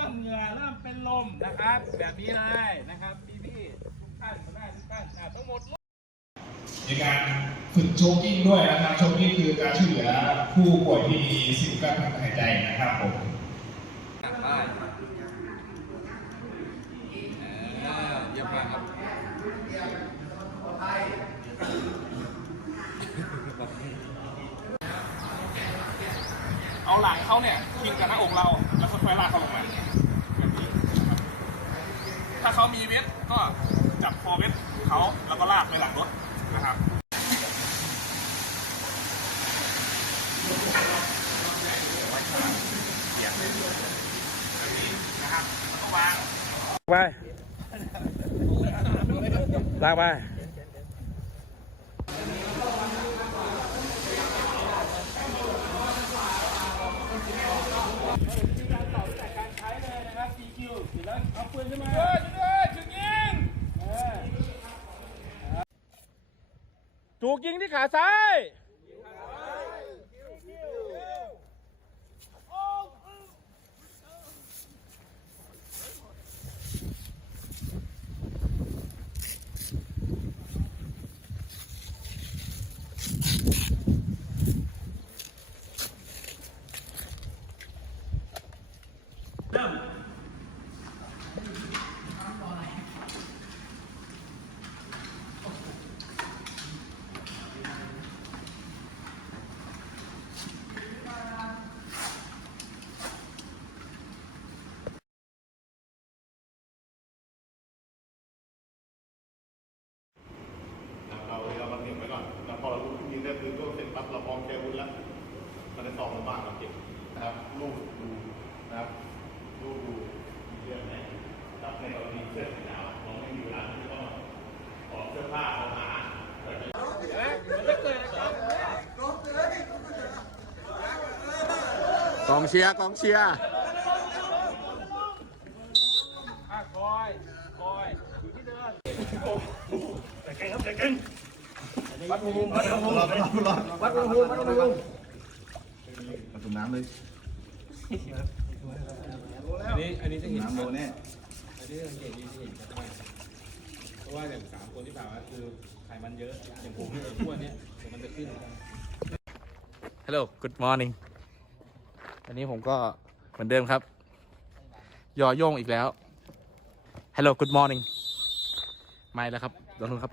ริ่มเหงื่อเริ่มเป็นลมนะครับ แบบนี้เลยนะครับพี่ๆทุกท่านหัวหน้าทุกท่านอะทั้งหมดในการฝึกโชกกิ้งด้วยนะครับโชกกิ้งคือการช่วยเหลือผู้ป่วยที่มีสิวกั้นทางหายใจนะครับผมได้อ่าเยี่ยมมากครับเอาหลังเขาเนี่ยพิงกับหน้าอกเรา แล้วค่อยๆลากเขาลงมาแบบนี้นะครับถ้า เขามีเวทก็จับคอเวทเขาแล้วก็ลากไปหลังรถนะครับไปลากไป การต่อจากการใช้เลยนะครับ CQ เสร็จแล้วเอาปืนขึ้นมาเฮ้ยช่วยด้วยช่วยยิงเออ ถูกยิงที่ขาซ้าย เราเรามันเก็บไว้ก่อนแล้วพอเรารู้ทีได้คือก็เสร็จปั๊บเราพร้อมแชร์วุ้นแล้วตอนนี้ซองมันบ้างเราเก็บนะครับลูกดูนะครับลูกดูมีเรื่องไหนรับในกรณีเสื้อสีขาวน้องไม่มีเวลาที่ต้องออกเสื้อผ้าเอาหาแต่จะ กองเชียร์กองเชียร์อะคอยคอยอยู่ที่เดิมอันนี้อันนี้จะเห็นน้ำโมแน่อันนี้สังเกตดีที่เห็นชัดมากเพราะว่าอย่างสามคนที่ผ่านมาคือไขมันเยอะอย่างผมเนี่ยอ้วนเนี่ยเดี๋ยวมันจะขึ้นฮัลโหล good morning วันนี้ผมก็เหมือนเดิมครับ ยอโยงอีกแล้ว Hello Good Morning ไม่แล้วครับตรงนู้นครับ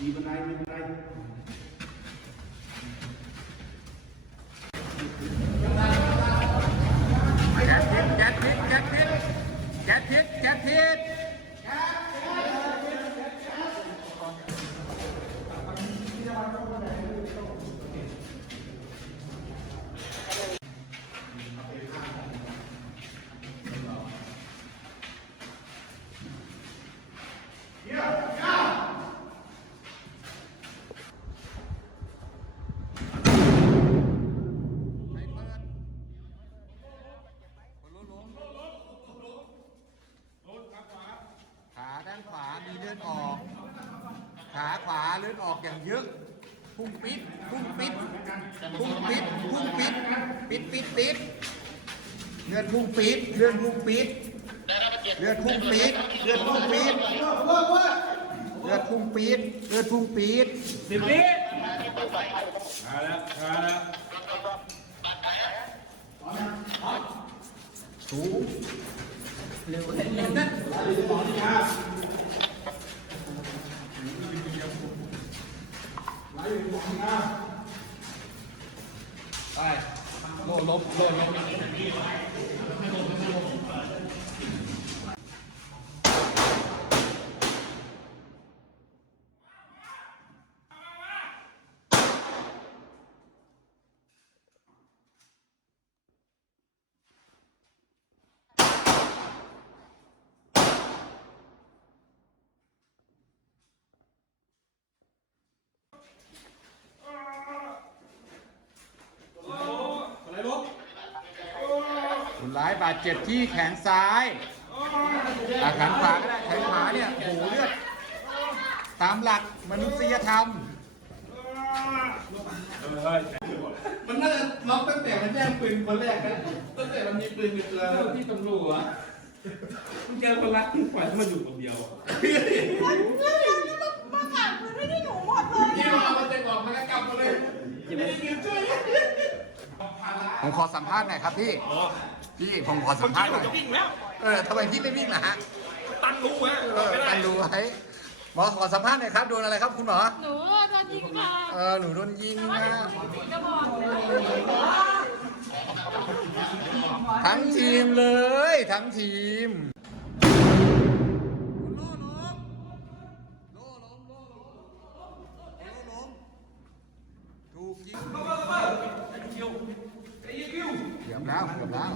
มีบันไดมีบันได มีเลือดออก ขาขวาเลือดออกอย่างยึกพุ่งปิดพุ่งปิดพุ่งปิดพุ่งปิดปิดปิดปิดเลือดพุ่งปิดเลือดพุ่งปิดเลือดพุ่งปิดเลือดพุ่งปิดเลือดพุ่งปิดเลือดพุ่งปิดสิบปิดมาแล้วมาแล้วสูงเร็วเลยนะ ไปโลดลบโลดลบ คนร้ายบาดเจ็บที่แขนซ้ายอาแขนขวาก็ได้แขนขวาเนี่ยโอ้โหเลือดตามหลักมนุษยธรรม มันน่าจะล็อกตั้งแต่มันแย่งปืนคนแรกนะตั้งแต่มันมีปืนมีเกลือแล้วที่ตำรวจมึงเจอคนรักมึงปล่อยให้มันอยู่คนเดียวมาขายปืนให้ที่หนูหมดเลยที่มาเอามันจะบอกมันก็กลับมาเลยไม่ได้ยืนช่วย ผมขอสัมภาษณ์หน่อยครับพี่ พี่ผมขอสัมภาษณ์หน่อยจะวิ่งแล้ว เออทำไมพี่ไม่วิ่งล่ะฮะ ตันรู้ฮะเออไม่ได้กันดูไว้หมอขอสัมภาษณ์หน่อยครับโดนอะไรครับคุณหมอ หนูโดนยิงค่ะเออหนูโดนยิงแต่ว่านะหนูถือกระบอกเลยทั้งทีมเลย ทั้งทีมถูกยิง เกือบแล้วเกือบแล้ว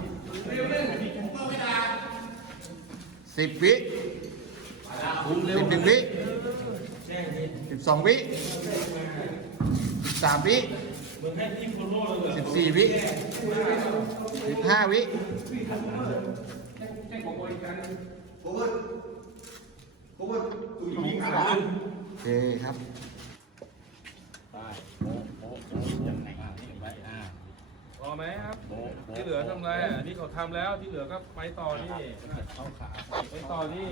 สิบวิสิบหนึ่งวิสิบสองวิสิบสามวิสิบสี่วิสิบห้าวิโอเคครับ อไหมครับ ที่เหลือทำไรอะนี่เขาทำแล้วที่เหลือก็ไปต่อนี่ไปต่อนี่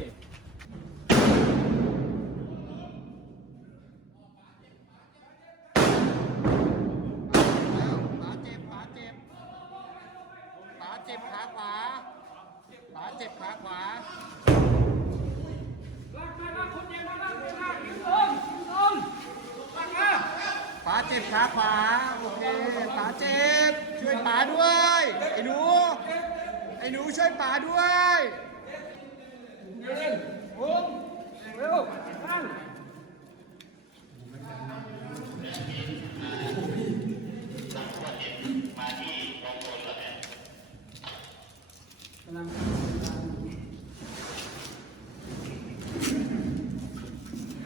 ป๋าเจ็บป๋าเจ็บป๋าเจ็บขาขวาป๋าเจ็บขาขวา ป๋าเจ็บขาขวาโอเคป๋าเจ็บ ช่วยป๋าด้วยไอ้หนูไอ้หนูช่วยป๋าด้วย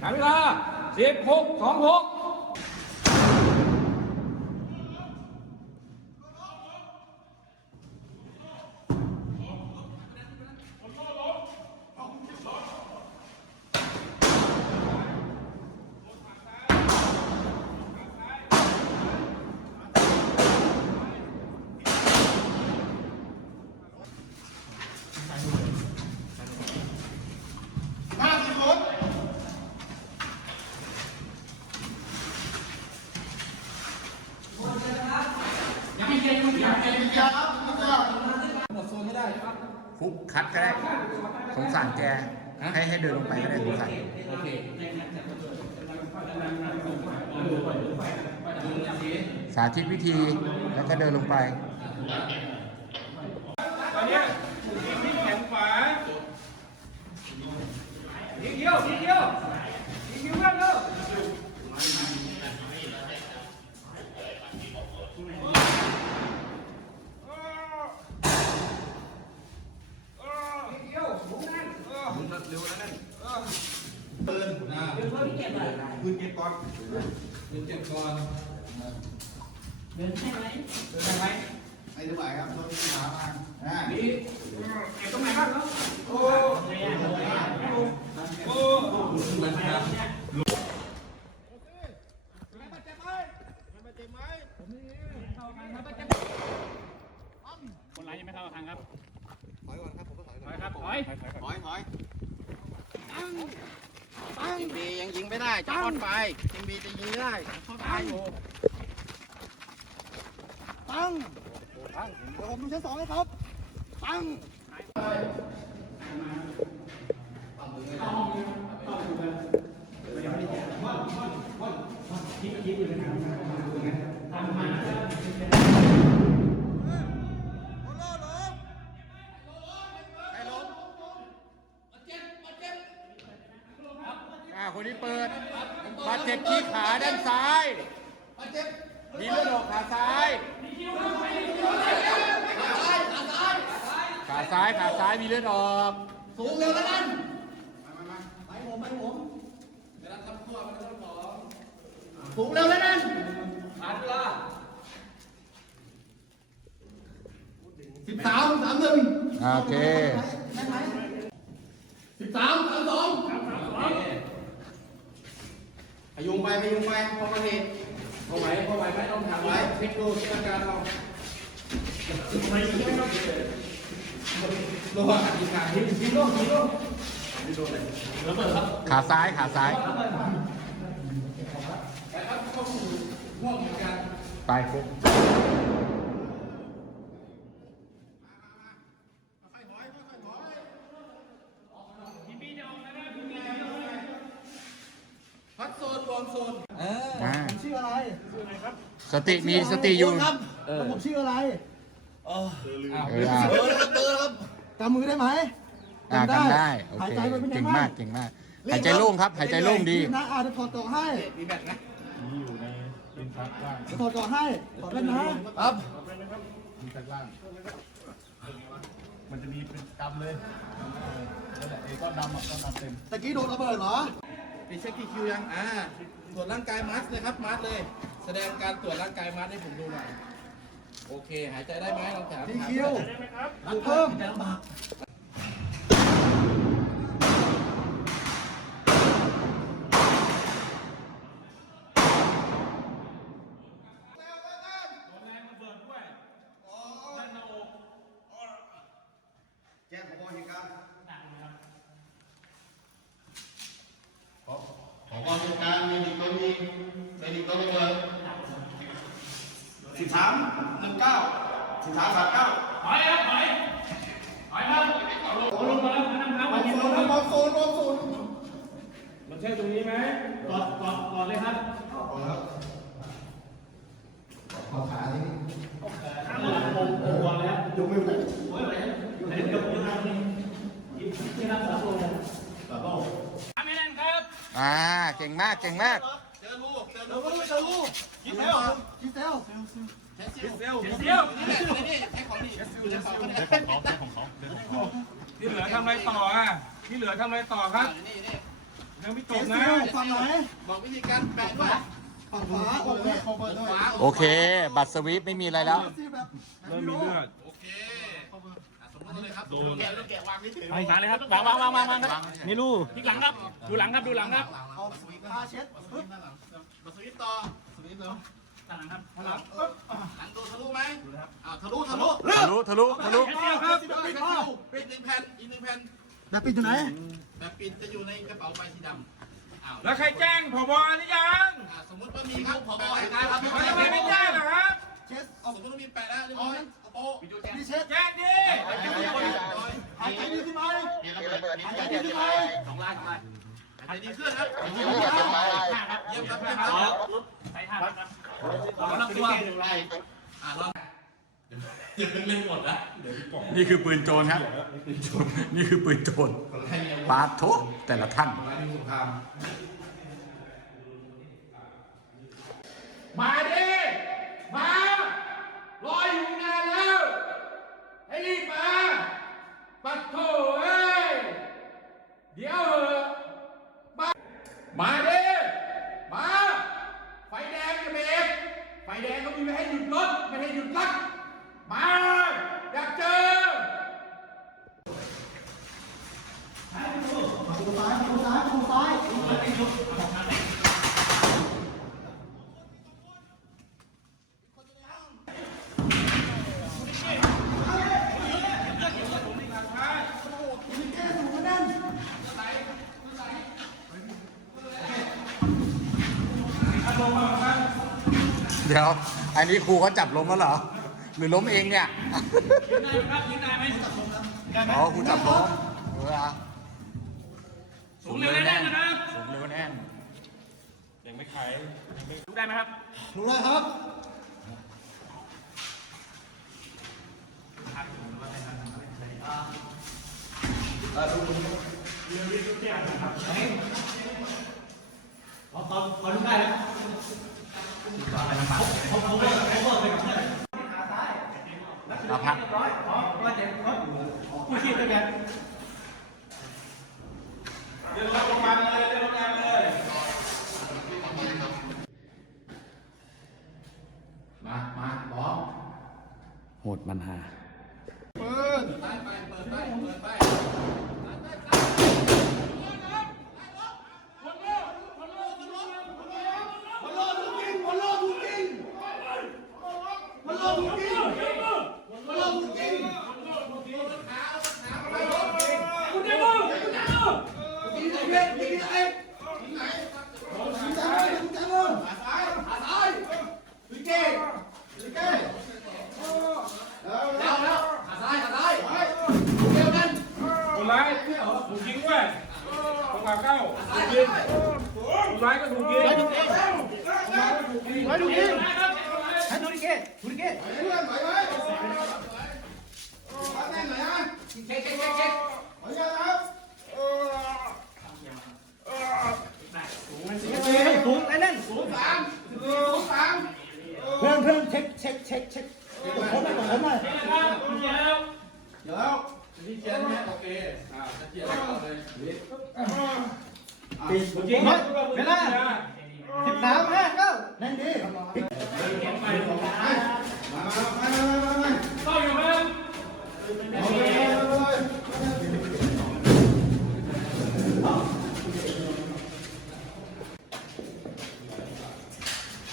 ถามเวลาสิบหกสองหกฟุกคัดก็ได้ สงสาร แกให้ให้เดินลงไปก็ได้สงสารสาธิตวิธีแล้วก็เดินลงไปตอนเนี้ยยิงที่แขนขวายิงเดียวยิงเดียว เดินใช่ไหมเดินได้ไหมไปดูไหวครับต้องขามาอ่านี่เก็บตรงไหนบ้างครับโอ้โอ้มันครับคนร้ายยังไม่เท่าทางครับ ถอยก่อนครับผมก็ถอยก่อนถอยครับถอยถอยถอยจิมบียังยิงไม่ได้จะป้อนไปจิมบีจะยิงได้เขาตายอยู่ ตั้งตั้งเดี๋ยวผมดูชั้นสองให้ครับตั้งอ่าคนนี้เปิดบาดเจ็บที่ขาด้านซ้าย มีเลือดออกขาซ้าย ขาซ้ายขาซ้ายมีเลือดออก สูงเร็วแล้วนั่นไปผมไปผมสูงเร็วแล้วนั่นสิบสามสามหนึ่งโอเคสิบสามสามสองพยุงไปพยุงไปพอมาเหตุ พอไหวพอไหวไม่ต้องถามไว้เช็คดูเช็คอาการเราโลหะอีกการที่ที่โลที่โลขาซ้ายขาซ้าย ไปฟุกพัดโซนบอลโซน ชื่ออะไร สติมีสติอยู่ ครับแล้วผมชื่ออะไรเอออะเบอร์นะครับเบอร์ครับ กำมือได้ไหมอ่าทำได้โอหายเคใจมันเป็นยัเก่งงไงมากเก่งมากหายใจโล่งครับ หายใจโล่งดี นะอาจจะถอดเกาะให้มีแบตไหมจะถอดเกาะให้ถอดได้นะครับมันจะมีเป็นกำเลยนั่นแหละไอ้ก้อนดำอะก้อนดำเต็มตะกี้โดนระเบิดเหรอ ไปเช็คที่คิวยัง อ่า ตรวจร่างกายมาร์คเลยครับ มาร์คเลย แสดงการตรวจร่างกายมาร์คให้ผมดูหน่อย โอเค หายใจได้ไหมลองถามทีคิวรักเพิ่มแจ้งขบวนเหตุการณ์ ขอความเป็นกลารมีดีตัวมีในดีตัวระเบิด สิบสามหนึ่งเก้าสิบสามสามเก้าถอยครับถอยถอยครับเอาลงมาแล้วนั่งครับบอลโซนบอลโซนบอลโซนมันใช่ตรงนี้ไหมกอดกอดกอดเลยครับขอขาที่ข้างหลังผมผมกอดแล้วยกไม่ไหวโอ้ยไหนไหนยกมือครับนี่ยิ้มที่รับสารโลกทำให้แน่นครับ อ่า เก่งมาก เก่งมาก เจอลูกเจอเดี๋ลูยวกก็จะรู้คิดเซลคิดเซลแคสซิลเดี๋ยวนี่แหละนี่ใช้ของนี่แคสซิลใช้ของนี่ใช้ของเขาที่เหลือทำอะไรต่ออะที่เหลือทำอะไรต่อครับนี่นี่ยังไม่จเจบสนะซิลฝั่งไหนบอกวิธีการแปะด้วยฝั่งขวาอกเนี่ยขวาโอเค บัตรสวิปไม่มีอะไรแล้วเจสซิลแบบเริ่มมีเลือดโอเค อะสมมติเลยครับโดนแกะแล้วแกะวางนี่ถือไปมาเลยครับวางวางวางวางวางครับนี่ลูพลิกหลังครับ ดูหลังครับดูหลังครับเอาผ้าเช็ดปึ๊บมาสวิตต่อสวิตเนาะหลังครับหลังหลังดูทะลุไหมอ้าวทะลุทะลุทะลุทะลุทะลุแค่เดียวครับปิดปิดปิดหนึ่งแผ่นอีกหนึ่งแผ่นแบบปิดอยู่ไหนแบบปิดจะอยู่ในกระเป๋าใบสีดำอ้าวแล้วใครแจ้งผบหรือยังอ่าสมมติว่ามีครับผบเหตุการณ์ครับทำไมไม่แจ้งล่ะครับเช็ดเอาสมมติว่ามีแปะแล้วเรียบร้อย โป๊ะนี่เช็ดแจ้งดิหายใจดีขึ้นไหมหายใจดีขึ้นไหมสองลายสองลายหายใจดีขึ้นครับเยี่ยมครับเยี่ยมครับใส่ท่าครับขอรับตัวอ่าลองนี่คือปืนโจรครับ นี่คือปืนโจรปาดโทแต่ละท่าน มาดิ มา รออยู่นานแล้ว ให้รีบมาปัดโถเอ้ย เดี๋ยวเหอะมามาดิมา ไฟแดงจะเบรกไฟแดงเขามีไม่ให้หยุดรถไม่ให้หยุดลัก มา อยากเจอประตูซ้ายประตูซ้ายประตูซ้าย ยวอันนี้ครูเขาจับล้มแล้วเหรอ หรือล้มเองเนี่ยยืนได้ไหมครับยืนได้ไหมได้ไหมอ๋อครูจับล้มเอออะสูงเร็วแน่นๆนะครับสูงเร็วแน่นยังไม่ไขดูได้ไหมครับรู้แล้วครับ เราพักผู้ชีพด้วยกันเดินลงมาเลยเดินลงมาเลยมา มาร้อมโหดมันหา คนร้ายถูกยิงด้วยจังหวะเข้าถูกยิงคนร้ายก็ถูกยิงคนร้ายก็ถูกยิงคนร้ายถูกยิง ให้ดูดิเกตดูดิเกตเพื่อนไหวไหมพักแน่นหน่อยนะเช็คเช็คเช็คเช็คขออนุญาตครับสูงไอ้นั่นสูงสามสูงสามเพื่อนเพื่อนเช็คเช็คเช็คเช็ค ผมหน่อยผมหน่อยเดี๋ยวนี่เจนเนี่ยโอเค อ่าจะเจียนเอาเลยปิดจริงครับเวลาสิบสามห้าเก้านั่นดีมามามามามาเข้าอยู่ไหมครับ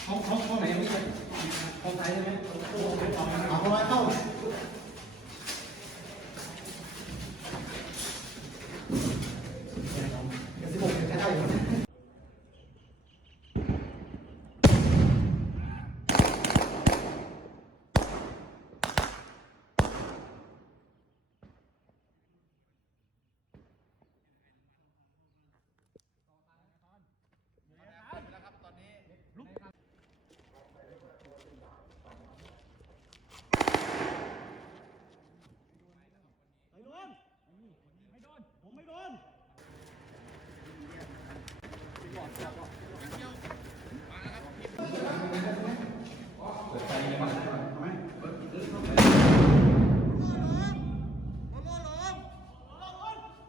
ห้องห้องห้องไหนไม่ใช่ห้องไหนใช่ไหมเอาเข้าไปเข้า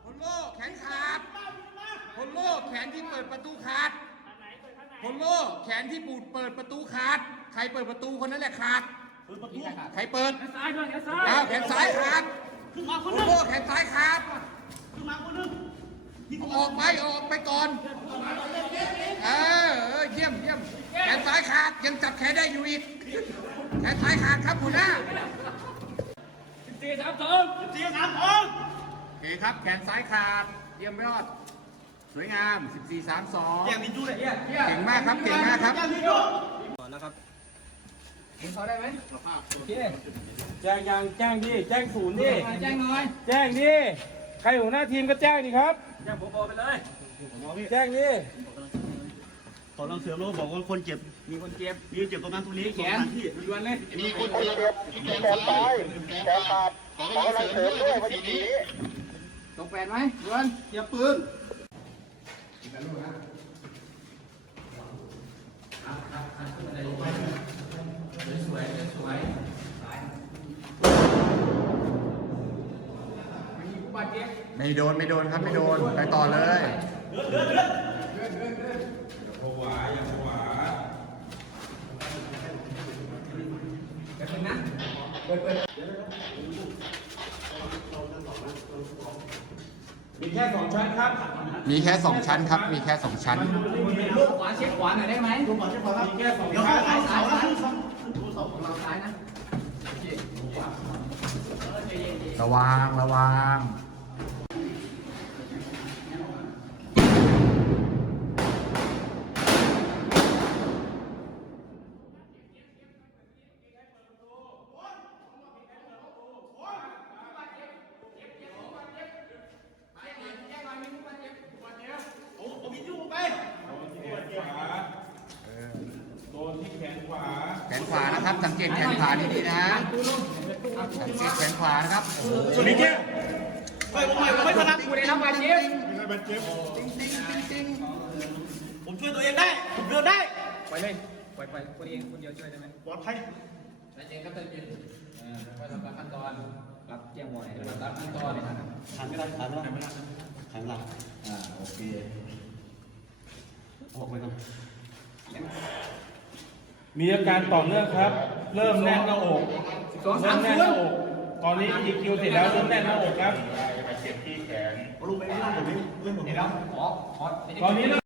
คนโล่แขนขาดคนโล่แขนที่เปิดประตูขาดคนโล่ แขนที่ปูดเปิดประตูขาด ใครเปิดประตูคนนั้นแหละขาดใครเปิดซ้ายด้วยแขนซ้ายอ้าวแขนซ้ายขาดคนโล่แขนซ้ายขาดเอาออกไปเอาออกไปก่อนเออเออเยี่ยมเยี่ยมแขนซ้ายขาดยังจับแขนได้อยู่อีก แขนซ้ายขาดครับหัวหน้าสี่สามสองสี่สามสองโอเคครับแขนซ้ายขาดเยี่ยมยอด สวยงาม 14 3 2 แย่งมินจูเลยเก่งมากครับ เก่งมากครับแย่งมินจูแจ้งยังแจ้งดิแจ้งศูนย์ดิแจ้งหน่อยแจ้งดิใครหัวหน้าทีมก็แจ้งดิครับแจ้งผมบอกไปเลยแจ้งดิขอเราเสือโลบอกว่าคนเจ็บมีคนเจ็บมีคนเจ็บตรงนั้นตรงนี้แขนที่ด่วนเลยมีคนเจ็บแขนตายแขนขาดขอเราเสือด้วยวันนี้ตรงแปดไหมดวนเตรียมปืน ไม่โดนไม่โดนครับไม่โดนไปต่อเลยเดินเดินมีแค่สองชั้นครับ มีแค่สองชั้นครับ มีแค่สองชั้นขวาเช็คขวาหน่อยได้ไหมดูขวาเช็คขวาครับมีแค่สองเดี๋ยวชั้เข้านสายสายสายระวังระวัง เนะครับ สังเกตแขนขวาดีๆนะ สังเกตแขนขวานะครับโอ้โห ส่วนนี้เจ๊ ไม่ผมไม่ผมไม่ถนัดกูเลยนะมาเจ๊ติ๊งติ๊งติ๊งติ๊งผมช่วยตัวเองได้ผมเดินได้ไปเลยไปไปคนเองคนเดียวช่วยได้ไหมปลอดภัยใจเย็นครับใจเย็นเออไปทำตามขั้นตอนรับแจ้งบ่อยทำตามขั้นตอนหันไม่ได้หันไม่ได้หันไม่ได้หันหลังอ่าโอเคออกไปก่อนมีอาการต่อเนื่องครับ เริ่มแน่นหน้าอกเริ่มแน่นหน้าอก ตอนนี้ EQ เสร็จแล้วเริ่มแน่นหน้าอกครับ เจ็บที่แขนลงไปข้างล่างผมไม่เล่นผมเดี๋ยวขอขอตอนนี้เริ่ม